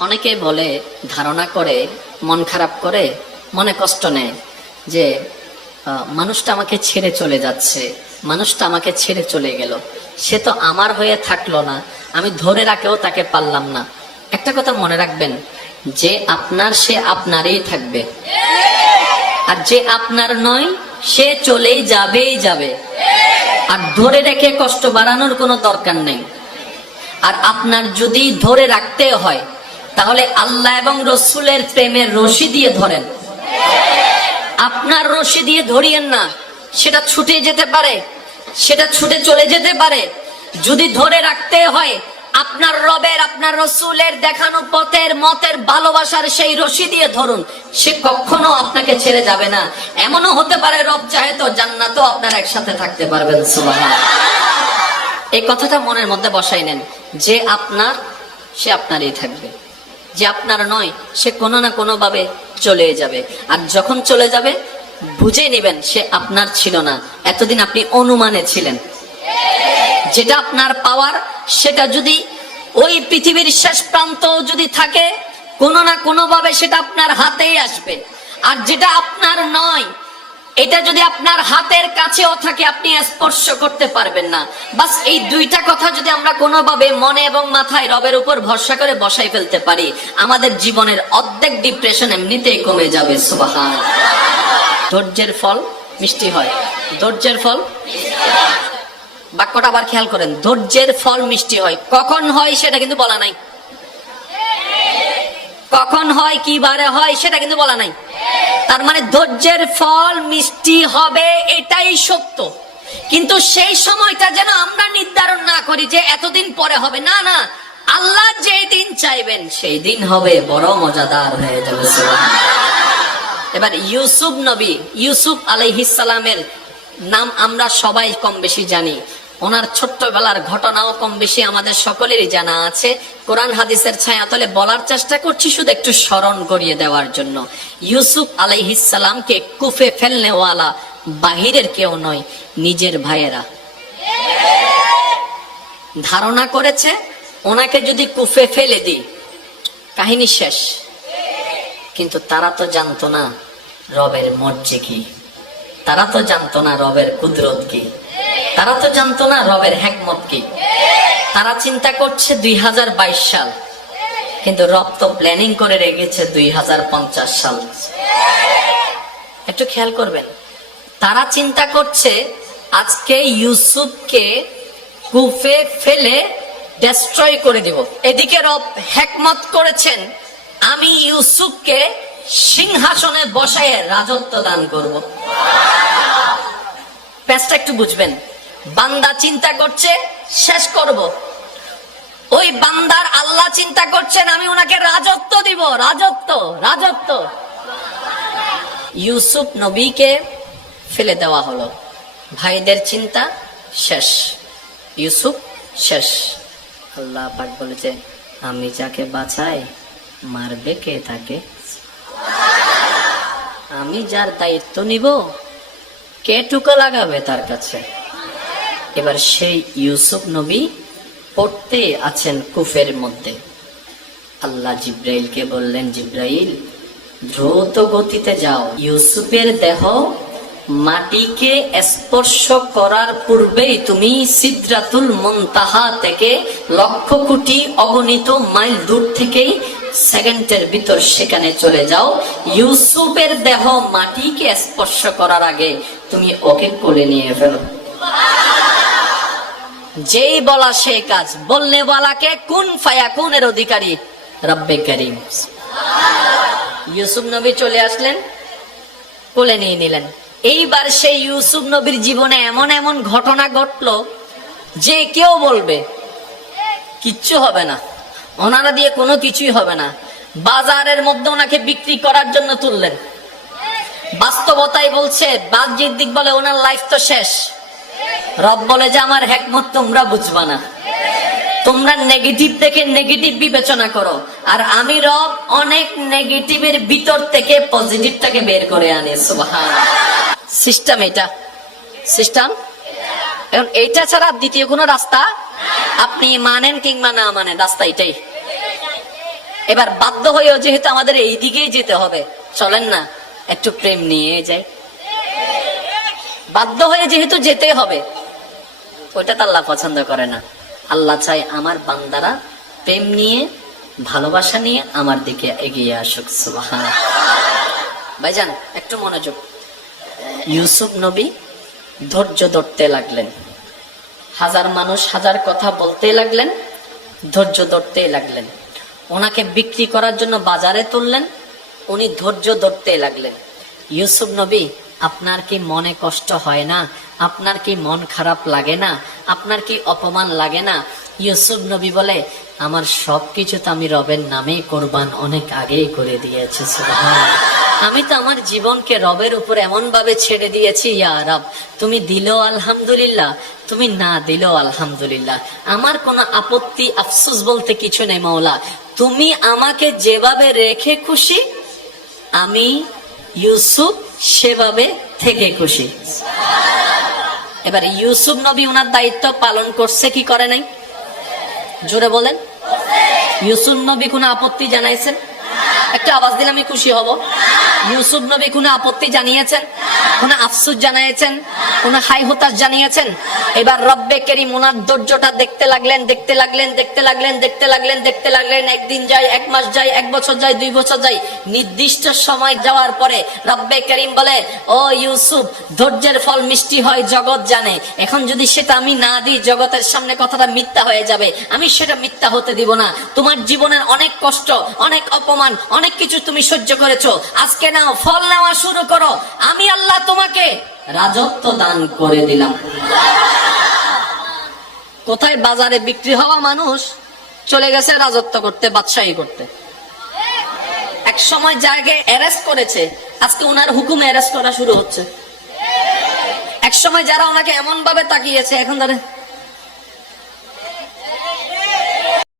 অনেকে বলে, ধারণা করে, মন খারাপ করে, মনে কষ্ট নেয় যে মানুষটা আমাকে ছেড়ে চলে যাচ্ছে, মানুষটা আমাকে ছেড়ে চলে গেল। সে তো আমার হয়ে থাকল না, আমি ধরে রাখেও তাকে পারলাম না। একটা কথা মনে রাখবেন, যে আপনার সে আপনারই থাকবে। আর যে আপনার নয়, সে চলেই যাবেই যাবে। আর ধরে রেখে কষ্ট বাড়ানোর কোনো দরকার নেই। আর আপনার যদি ধরে রাখতে হয় তাহলে আল্লাহ এবং রসুলের প্রেমের রশি দিয়ে ধরেন। আপনার রশি দিয়ে ধরিয়েন না, সেটা ছুটে যেতে পারে, সেটা ছুটে চলে যেতে পারে। যদি ধরে রাখতে হয়, আপনার রবের, আপনার রসুলের দেখানো পথের, মতের, ভালোবাসার সেই রশি দিয়ে ধরুন, সে কখনো আপনাকে ছেড়ে যাবে না। এমনও হতে পারে রব চাহে তো জান্নাতও আপনার একসাথে থাকতে পারবেন এই কথাটা মনের মধ্যে বসাই নেন, যে আপনার, সে আপনারই থাকবে। যে আপনার নয়, সে কোনো না কোনো ভাবে চলে যাবে। আর যখন চলে যাবে বুঝে নেবেন সে আপনার ছিল না। এতদিন আপনি অনুমানে ছিলেন। যেটা আপনার পাওয়ার, সেটা যদি ওই পৃথিবীর শেষ প্রান্ত যদি থাকে, কোনো না কোনোভাবে সেটা আপনার হাতেই আসবে। আর যেটা আপনার নয় এটা যদি আপনার হাতের কাছেও থাকে, আপনি স্পর্শ করতে পারবেন না। বাস এই দুইটা কথা যদি আমরা কোনোভাবে মনে এবং মাথায় রবের উপর ভরসা করে বসাই ফেলতে পারি, আমাদের জীবনের অর্ধেক ডিপ্রেশন এমনিতেই কমে যাবে, সুবাহান। ধৈর্যের ফল মিষ্টি হয়। ধৈর্যের ফল বাক্যটা আবার খেয়াল করেন, ধৈর্যের ফল মিষ্টি হয়। কখন হয় সেটা কিন্তু বলা নাই। কখন হয়, কি বারে হয় সেটা কিন্তু বলা নাই। তার মানে ধৈর্যের ফল মিষ্টি হবে, এটাই সত্য। কিন্তু সেই সময়টা যেন আমরা নির্ধারণ না করি যে এতদিন পরে হবে। না না, আল্লাহ যে দিন চাইবেন, সেই দিন হবে, বড় মজাদার হয়ে যাবে এবার ইউসুফ নবী, ইউসুফ আলাইহিসালামের নাম আমরা সবাই কম বেশি জানি। ওনার ছোট্টবেলার ঘটনাও কম বেশি আমাদের সকলেরই জানা আছে। কোরআন হাদিসের ছায়া ছায়াতলে বলার চেষ্টা করছি শুধু একটু স্মরণ করিয়ে দেওয়ার জন্য। ইউসুফ আলাইহিসালামকে কুফে ফেলনেওয়ালা বাহিরের কেউ নয়, নিজের ভাইয়েরা। ধারণা করেছে, ওনাকে যদি কুফে ফেলে দিই, কাহিনী শেষ। কিন্তু তারা তো জানতো না রবের মর্জি কি। তারা তো জানতো না রবের কুদরত কি। তারা তো জানতো না রবের হ্যাকমত কি। তারা চিন্তা করছে দুই সাল। কিন্তু রব তো প্ল্যানিং করে রেখেছে দুই সাল। একটু খেয়াল করবেন, তারা চিন্তা করছে আজকে ইউসুফকে কুফে ফেলে ডেস্ট্রয় করে দিব। এদিকে রব হ্যাকমত করেছেন, আমি ইউসুফকে সিংহাসনে বসায় রাজত্ব দান করব। প্যাচটা একটু বুঝবেন বান্দা চিন্তা করছে, শেষ করব। ওই বান্দার আল্লাহ চিন্তা করছেন, আমি ওনাকে রাজত্ব দিব, রাজত্ব রাজত্ব। ইউসুফ নবীকে ফেলে দেওয়া হলো। ভাইদের চিন্তা শেষ, ইউসুফ শেষ। আল্লাহ পাক বলেছে আমি যাকে বাঁচাই মারবে কে তাকে? আমি যার দায়িত্ব নিব, কে টুকো লাগাবে তার কাছে? এবার সেই ইউসুফ নবী পড়তে আছেন কুফের মধ্যে। আল্লাহ জিব্রাইলকে বললেন, জিব্রাইল, দ্রুত গতিতে যাও। ইউসুফের দেহ মাটিকে স্পর্শ করার পূর্বেই তুমি সিদ্রাতুল মন্তাহা থেকে লক্ষ কোটি অগণিত মাইল দূর থেকেই সেকেন্ডের ভিতর সেখানে চলে যাও। ইউসুফের দেহ মাটিকে স্পর্শ করার আগে তুমি ওকে কোলে নিয়ে ফেলো। যেই বলা সেই কাজ, বললে বলাকে কোন ফায়া কোনের অধিকারী? রব্বে করিম। ইউসুফ নবী চলে আসলেন, কোলে নিয়ে নিলেন। এইবার সেই ইউসুফ নবীর জীবনে এমন এমন ঘটনা ঘটলো যে কেউ বলবে, কিচ্ছু হবে না ওনারা দিয়ে কোনো কিছুই হবে না। বাজারের মধ্যে ওনাকে বিক্রি করার জন্য তুললেন। বাস্তবতাই বলছে, বাহ্যিক দিক বলে ওনার লাইফ তো শেষ। রব বলে যে, আমার হ্যাকমত তোমরা বুঝবা না। তোমরা নেগেটিভ থেকে নেগেটিভ বিবেচনা করো। আর আমি রব অনেক নেগেটিভের ভিতর থেকে পজিটিভটাকে বের করে আনি। সুবহান। সিস্টেম এটা। সিস্টেম? এখন এইটা ছাড়া দ্বিতীয় কোনো রাস্তা? আপনি মানেন কিংবা না মানেন, রাস্তা এটাই। এবার বাধ্য হয়েও যেহেতু আমাদের এই দিকেই যেতে হবে, চলেন না, একটু প্রেম নিয়ে যাই। বাধ্য হয়ে যেহেতু যেতে হবে, ওইটা তো আল্লাহ পছন্দ করে না। আল্লাহ চাই আমার বান্দারা প্রেম নিয়ে, ভালোবাসা নিয়ে আমার দিকে এগিয়ে আসুক ভাইজান, একটু মনোযোগ। ইউসুফ নবী ধৈর্য ধরতে লাগলেন। হাজার মানুষ হাজার কথা বলতে লাগলেন, ধৈর্য ধরতে লাগলেন। ওনাকে বিক্রি করার জন্য বাজারে তুললেন, উনি ধৈর্য ধরতে লাগলেন। ইউসুফ নবী আপনার কি মনে কষ্ট হয় না? আপনার কি মন খারাপ লাগে না? আপনার কি অপমান লাগে না? ইউসুফ নবী বলে, আমার সবকিছু তো আমি রবের নামেই কোরবান অনেক আগেই করে দিয়েছি আমি তো আমার জীবনকে রবের উপর এমন ভাবে ছেড়ে দিয়েছি, ইয়া রব, তুমি দিলেও আলহামদুলিল্লাহ, তুমি না দিলেও আলহামদুলিল্লাহ। আমার কোনো আপত্তি, আফসোস বলতে কিছু নেই, মাওলা। তুমি আমাকে যেভাবে রেখে খুশি, আমি ইউসুফ সেভাবে থেকে খুশি। এবার ইউসুফ নবী ওনার দায়িত্ব পালন করছে, কি করে নাই? জোরে বলেন। ইউসুফ নবী কোনো আপত্তি জানাইছেন? একটা আওয়াজ দিলে আমি খুশি হব। ইউসুফ নবী কোনো আপত্তি জানিয়েছেন? কোনো আফসুস জানিয়েছেন? কোনো হাই হতাশ জানিয়েছেন? এবার রব্বে কেরিম ওনার ধৈর্যটা দেখতে লাগলেন দেখতে লাগলেন দেখতে লাগলেন দেখতে লাগলেন দেখতে লাগলেন। একদিন যায়, এক মাস যায়, এক বছর যায়, দুই বছর যায়। নির্দিষ্ট সময় যাওয়ার পরে রব্বে করিম বলে, ও ইউসুফ, ধৈর্যের ফল মিষ্টি হয়, জগৎ জানে। এখন যদি সেটা আমি না দিই, জগতের সামনে কথাটা মিথ্যা হয়ে যাবে। আমি সেটা মিথ্যা হতে দিব না। তোমার জীবনের অনেক কষ্ট, অনেক অপমান, অনেক কিছু তুমি সহ্য করেছ। আজকে নাও, ফল নেওয়া শুরু করো। আমি আল্লাহ তোমাকে রাজত্ব দান করে দিলাম। কোথায় বাজারে বিক্রি হওয়া মানুষ চলে গেছে রাজত্ব করতে, বাদশাহী করতে। এক সময় যাকে অ্যারেস্ট করেছে, আজকে ওনার হুকুমে অ্যারেস্ট করা শুরু হচ্ছে। এক সময় যারা ওনাকে এমন ভাবে তাকিয়েছে, এখন তাদের